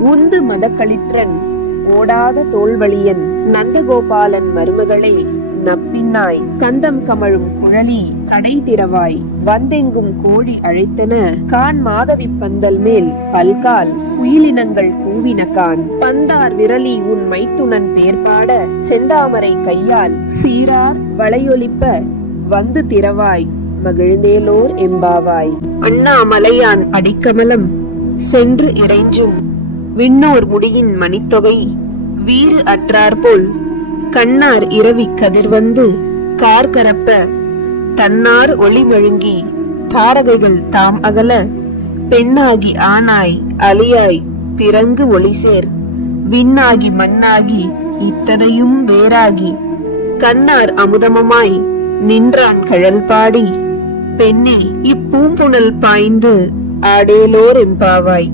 உந்து மதக்களிற்றன் ஓடாத தோல்வழியன் நந்தகோபாலன் மருமகளே நப்பின்னாய் கந்தம் கமழும் குழலி கடை திறவாய் வந்தெங்கும் கோழி அழைத்தன கான் மாதவி பந்தல் மேல் பல்கால் குயிலினங்கள் கூவின கான் பந்தார் விரலி உன் மைத்துனன் பேர்பாட செந்தாமரை கையால் சீரார் வளையொலிப்ப வந்து திறவாய் மகிழ்ந்தேலோர் எம்பாவாய். அண்ணாமலையான் அடிக்கமலம் சென்று இறைஞ்சும் விண்ணோர் முடியின் மணித்தொகை வீறு அற்றாற்போல் கண்ணார் இரவி கதிர்வந்து கார்கரப்ப தன்னார் ஒளி மழுங்கி தாரகைகள் தாம் அகல பெண்ணாகி ஆனாய் அலியாய் பிறங்கு ஒளிசேர் விண்ணாகி மண்ணாகி இத்தனையும் வேறாகி கண்ணார் அமுதமமாய் நின்றான் கழல் பாடி பெண்ணே இப்பூம்புணல் பாய்ந்து ஆடேலோர் எம்பாவாய்.